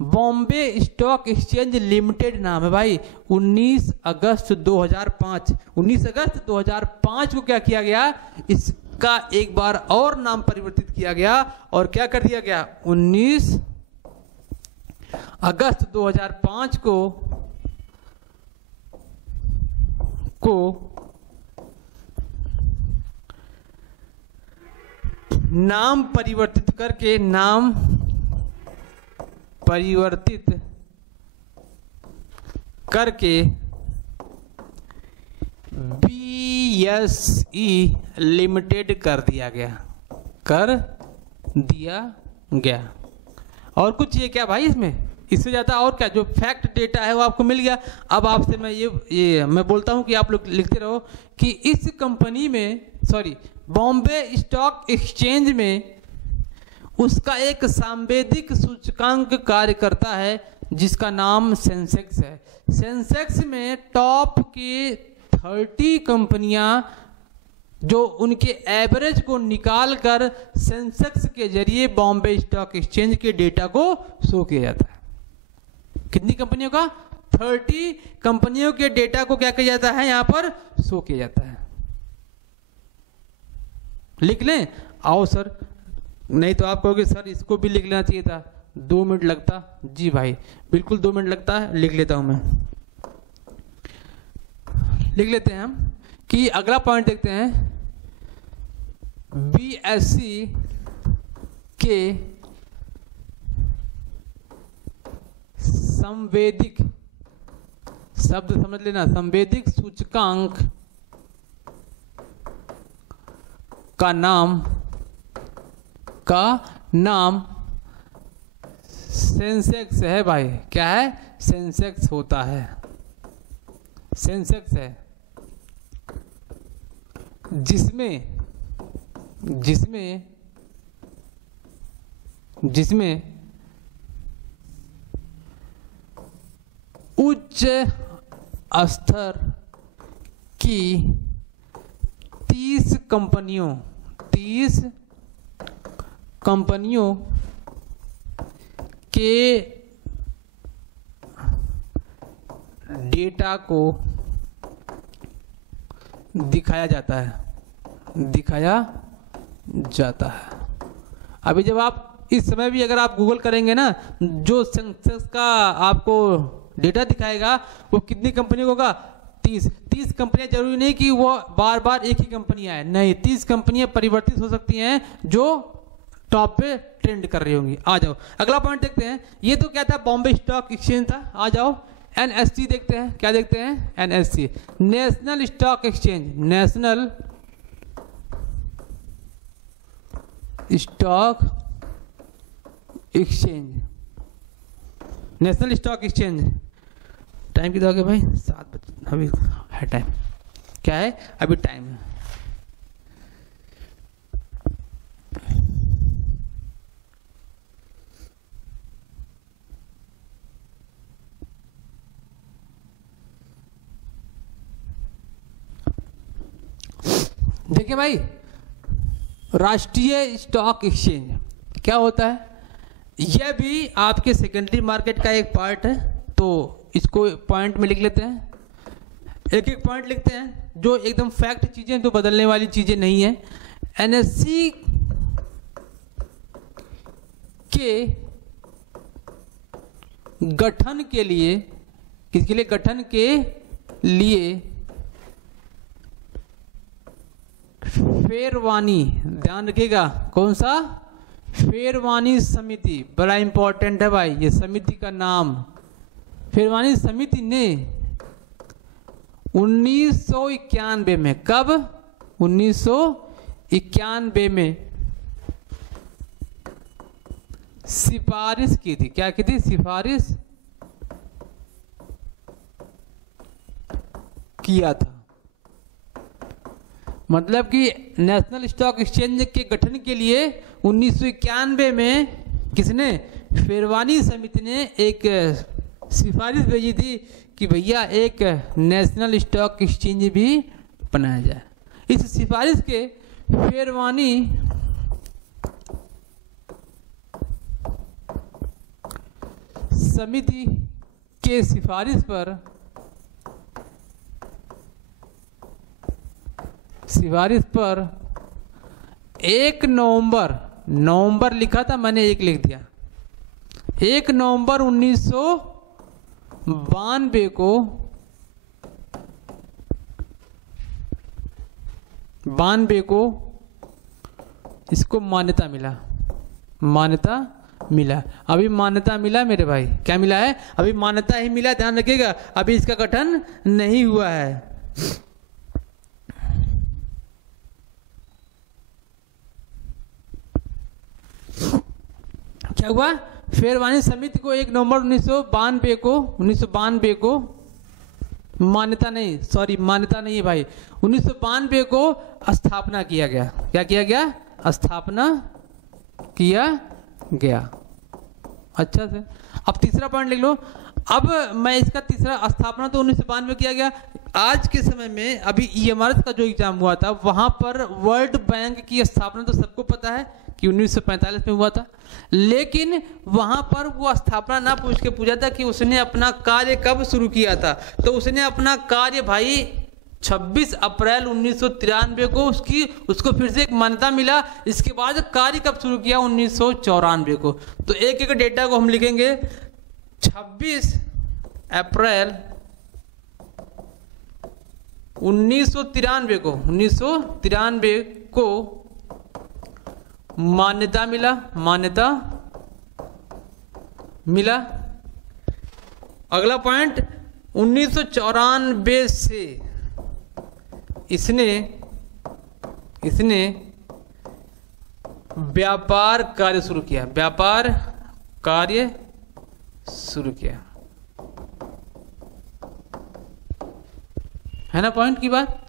बॉम्बे स्टॉक एक्सचेंज लिमिटेड नाम है भाई। 19 अगस्त 2005 को क्या किया गया? इसका एक बार और नाम परिवर्तित किया गया और क्या कर दिया गया? 19 अगस्त 2005 को नाम परिवर्तित करके बीएसई लिमिटेड कर दिया गया। और कुछ ये क्या भाई इसमें? इससे ज़्यादा और क्या? जो फैक्ट डेटा है वो आपको मिल गया। अब आपसे मैं ये मैं बोलता हूँ कि आप लोग लिखते रहो कि इस कंपनी में, सॉरी, बॉम्बे स्टॉक एक्सचेंज में उसका एक सांवेदिक सूचकांक कार्य करता है जिसका नाम सेंसेक्स है। सेंसेक्स में टॉप की 30 कंपनियां जो उनके एवरेज को निकाल कर सेंसेक्स के जरिए बॉम्बे स्टॉक एक्सचेंज के डेटा को शो किया जाता है। कितनी कंपनियों का? 30 कंपनियों के डेटा को क्या किया जाता है? यहां पर शो किया जाता है। लिख लें? आओ सर, नहीं तो आप कहोगे सर इसको भी लिख लेना चाहिए था, 2 मिनट लगता। जी भाई बिल्कुल 2 मिनट लगता है, लिख लेता हूं मैं। लिख लेते हैं हम कि अगला पॉइंट देखते हैं। बीएससी के संवेदिक, शब्द समझ लेना, संवेदिक सूचकांक का नाम सेंसेक्स है भाई। क्या है? सेंसेक्स होता है, सेंसेक्स है, जिसमें उच्च स्तर की 30 कंपनियों के डेटा को दिखाया जाता है। अभी जब आप इस समय भी अगर आप गूगल करेंगे ना, जो सेंसेक्स का आपको डेटा दिखाएगा वो कितनी कंपनी होगा? 30 कंपनियां। जरूरी नहीं कि वो बार बार एक ही कंपनी आए, नहीं, 30 कंपनियां परिवर्तित हो सकती हैं जो टॉप पे ट्रेंड कर रही होंगी। आ जाओ अगला पॉइंट देखते हैं। ये तो क्या था? बॉम्बे स्टॉक एक्सचेंज था। आ जाओ एनएससी देखते हैं। क्या देखते हैं? NSC, national stock exchange, national stock exchange, national stock exchange. Time कितना हो गया भाई? 7 बजे, अभी है टाइम। क्या है, अभी टाइम है। देखिए भाई, राष्ट्रीय स्टॉक एक्सचेंज क्या होता है, यह भी आपके सेकेंडरी मार्केट का एक पार्ट है। तो इसको पॉइंट में लिख लेते हैं, एक एक पॉइंट लिखते हैं जो एकदम फैक्ट चीजें, तो बदलने वाली चीजें नहीं है। एनएससी के गठन के लिए, किसके लिए, गठन के लिए फेरवानी, ध्यान रखिएगा, कौन सा, फेरवानी समिति, बड़ा इंपॉर्टेंट है भाई ये समिति का नाम। फेरवानी समिति ने 1991 में, कब, 1991 में सिफारिश की थी। क्या की थी, सिफारिश किया था। मतलब कि नेशनल स्टॉक एक्सचेंज के गठन के लिए 1991 में किसने, फेरवानी समिति ने एक सिफारिश भेजी थी कि भैया एक नेशनल स्टॉक एक्सचेंज भी बनाया जाए। इस सिफारिश के फेरवानी समिति के सिफारिश पर 1 नवंबर लिखा था मैंने, 1 लिख दिया, 1 नवंबर 1992 को इसको मान्यता मिला। अभी मान्यता मिला मेरे भाई, क्या मिला है, अभी मान्यता ही मिला, ध्यान रखिएगा, अभी इसका गठन नहीं हुआ है। क्या हुआ, फेरवानी समिति को 1 नवंबर 1992 को मान्यता नहीं है भाई, 1992 को स्थापना किया गया। क्या किया गया, स्थापना किया गया। अच्छा से, अब तीसरा पॉइंट लिख लो। अब मैं इसका तीसरा, स्थापना तो 1992 किया गया। आज के समय में अभी ईएमआरएस का जो एग्जाम हुआ था, वहां पर वर्ल्ड बैंक की स्थापना तो सबको पता है कि 1945 में हुआ था, लेकिन वहां पर वो स्थापना ना पूछ के पूछा था कि उसने अपना कार्य कब शुरू किया था। तो उसने अपना कार्य भाई 26 अप्रैल 1993 को उसको फिर से एक मान्यता मिला। इसके बाद कार्य कब शुरू किया, 1994 को। तो एक एक डेटा को हम लिखेंगे, 26 अप्रैल 1993 को मान्यता मिला। अगला पॉइंट, 1994 से इसने व्यापार कार्य शुरू किया, है ना पॉइंट की बात।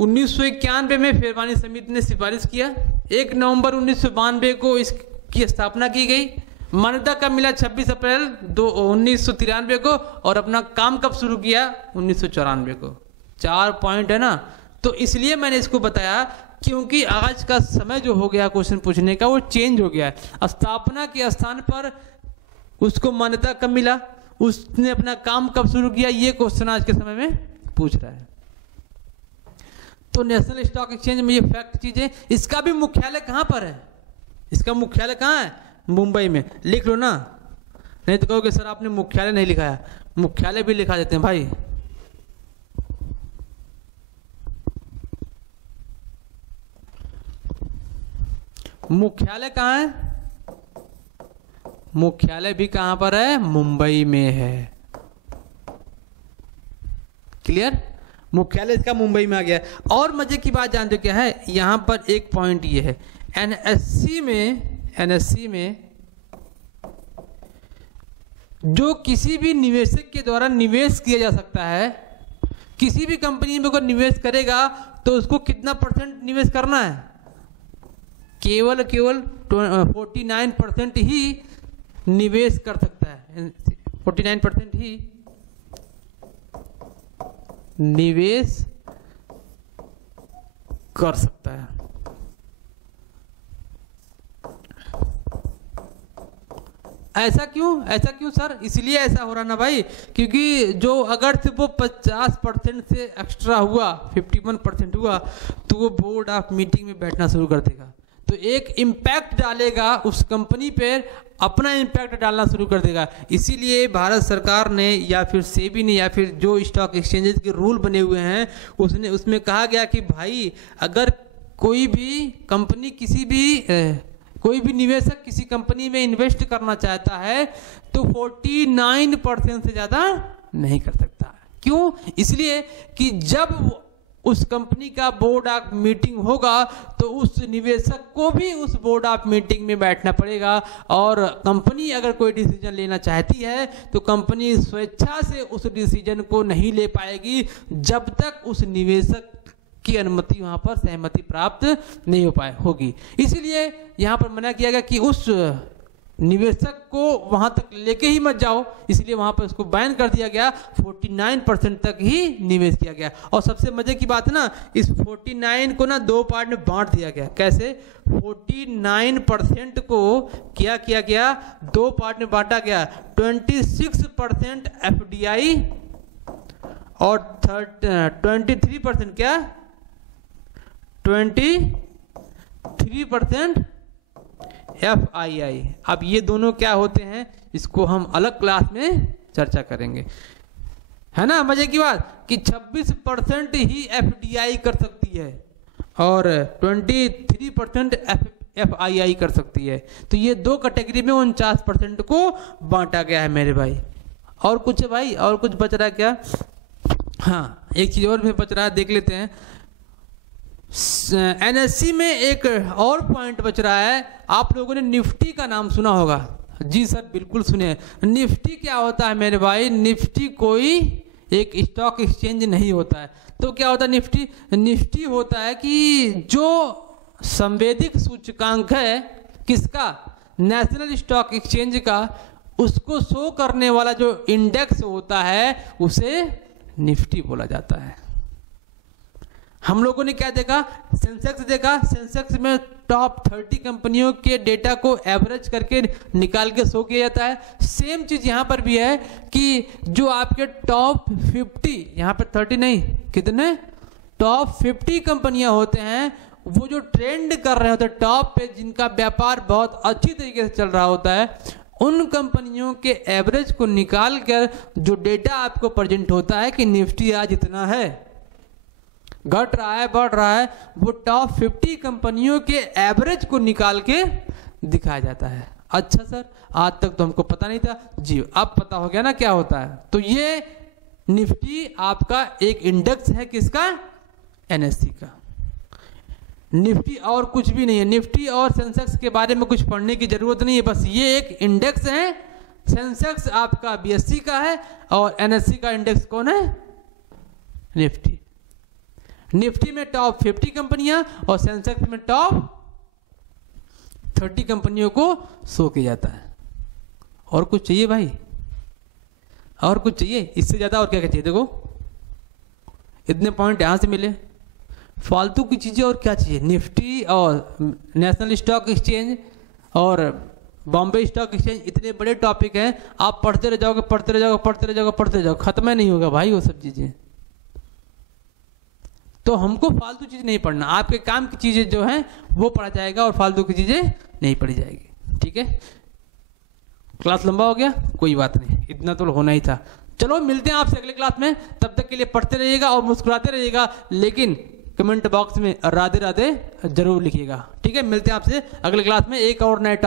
1991 में फेरवानी समिति ने सिफारिश किया, 1 नवंबर 1992 को इसकी स्थापना की गई। मान्यता कब मिला, 26 अप्रैल 1993 को, और अपना काम कब शुरू किया, 1994 को। 4 पॉइंट है ना। तो इसलिए मैंने इसको बताया क्योंकि आज का समय जो हो गया क्वेश्चन पूछने का, वो चेंज हो गया है। स्थापना के स्थान पर उसको मान्यता कब मिला, उसने अपना काम कब शुरू किया, ये क्वेश्चन आज के समय में पूछ रहा है। तो नेशनल स्टॉक एक्सचेंज में ये फैक्ट चीजें, इसका भी मुख्यालय कहां पर है, इसका मुख्यालय कहां है, मुंबई में। लिख लो ना, नहीं तो कहोगे सर आपने मुख्यालय नहीं लिखा है। मुख्यालय भी लिखा देते हैं भाई। मुख्यालय कहां है, मुख्यालय भी कहां पर है, मुंबई में है। क्लियर, मुख्यालय इसका मुंबई में आ गया। और मजे की बात जानते हो क्या है, यहां पर एक पॉइंट ये है, एनएससी में जो किसी भी निवेशक के द्वारा निवेश किया जा सकता है, किसी भी कंपनी में अगर निवेश करेगा तो उसको कितना परसेंट निवेश करना है? केवल 49% ही निवेश कर सकता है, 49% ही निवेश कर सकता है। ऐसा क्यों सर? इसलिए ऐसा हो रहा ना भाई, क्योंकि जो अगर से वो 50% से एक्स्ट्रा हुआ, 51% हुआ, तो वो बोर्ड ऑफ मीटिंग में बैठना शुरू कर देगा, तो एक इम्पैक्ट डालेगा उस कंपनी पर, अपना इम्पैक्ट डालना शुरू कर देगा। इसीलिए भारत सरकार ने या फिर सेबी ने या फिर जो स्टॉक एक्सचेंजेस के रूल बने हुए हैं उसमें कहा गया कि भाई अगर कोई भी कंपनी कोई भी निवेशक किसी कंपनी में इन्वेस्ट करना चाहता है तो 49% से ज़्यादा नहीं कर सकता। क्यों? इसलिए कि जब उस कंपनी का बोर्ड ऑफ मीटिंग होगा तो उस निवेशक को भी उस बोर्ड ऑफ मीटिंग में बैठना पड़ेगा, और कंपनी अगर कोई डिसीजन लेना चाहती है तो कंपनी स्वेच्छा से उस डिसीजन को नहीं ले पाएगी जब तक उस निवेशक की अनुमति, वहां पर सहमति प्राप्त नहीं होगी। इसलिए यहां पर मना किया गया कि उस निवेशक को वहां तक लेके ही मत जाओ, इसलिए वहां पर उसको बैन कर दिया गया। 49% तक ही निवेश किया गया। और सबसे मजे की बात है ना, इस 49 को ना दो पार्ट में बांट दिया गया। कैसे? 49% को क्या किया गया? दो पार्ट में बांटा गया। 26% FDI और 23% क्या? 23% FII। अब ये दोनों क्या होते हैं इसको हम अलग क्लास में चर्चा करेंगे, है ना। मजे की बात कि 26% ही FDI कर सकती है और 23% FII कर सकती है। तो ये दो कैटेगरी में 49% को बांटा गया है मेरे भाई। और कुछ है भाई? और कुछ बच रहा है क्या? हाँ, एक चीज और भी बच रहा है, देख लेते हैं। NSE में एक और पॉइंट बच रहा है। आप लोगों ने निफ्टी का नाम सुना होगा। जी सर, बिल्कुल सुने। निफ्टी क्या होता है मेरे भाई? निफ्टी कोई एक स्टॉक एक्सचेंज नहीं होता है। तो क्या होता है निफ्टी? निफ्टी होता है कि जो संवेदिक सूचकांक है किसका? नेशनल स्टॉक एक्सचेंज का, उसको शो करने वाला जो इंडेक्स होता है उसे निफ्टी बोला जाता है। हम लोगों ने क्या देखा? सेंसेक्स देखा। सेंसेक्स में टॉप 30 कंपनियों के डेटा को एवरेज करके निकाल के शो किया जाता है। सेम चीज यहां पर भी है कि जो आपके टॉप 50, यहां पर 30 नहीं, कितने टॉप 50 कंपनियां होते हैं, वो जो ट्रेंड कर रहे होते हैं टॉप पे, जिनका व्यापार बहुत अच्छी तरीके से चल रहा होता है, उन कंपनियों के एवरेज को निकाल कर जो डेटा आपको प्रेजेंट होता है कि निफ्टी आज इतना है, घट रहा है, बढ़ रहा है, वो टॉप 50 कंपनियों के एवरेज को निकाल के दिखाया जाता है। अच्छा सर, आज तक तो हमको पता नहीं था। जी, अब पता हो गया ना क्या होता है। तो ये निफ्टी आपका एक इंडेक्स है, किसका? NSE का। निफ्टी और कुछ भी नहीं है। निफ्टी और सेंसेक्स के बारे में कुछ पढ़ने की जरूरत नहीं है, बस ये एक इंडेक्स है। सेंसेक्स आपका BSE का है और NSE का इंडेक्स कौन है? निफ्टी। निफ्टी में टॉप 50 कंपनियां और सेंसेक्स में टॉप 30 कंपनियों को शो किया जाता है। और कुछ चाहिए भाई? और कुछ चाहिए? इससे ज्यादा और क्या क्या चाहिए? देखो, इतने पॉइंट यहां से मिले, फालतू की चीजें और क्या चाहिए? निफ्टी और नेशनल स्टॉक एक्सचेंज और बॉम्बे स्टॉक एक्सचेंज, इतने बड़े टॉपिक हैं, आप पढ़ते रह जाओगे, पढ़ते रह जाओगे, पढ़ते रह जाओगे, पढ़ते रह जाओगे, खत्म नहीं होगा भाई वो सब चीजें। तो हमको फालतू चीज नहीं पढ़ना, आपके काम की चीजें जो हैं वो पढ़ा जाएगा और फालतू की चीजें नहीं पढ़ी जाएगी। ठीक है, क्लास लंबा हो गया, कोई बात नहीं, इतना तो होना ही था। चलो मिलते हैं आपसे अगले क्लास में, तब तक के लिए पढ़ते रहिएगा और मुस्कुराते रहिएगा, लेकिन कमेंट बॉक्स में राधे राधे जरूर लिखिएगा। ठीक है, मिलते हैं आपसे अगले क्लास में एक और नए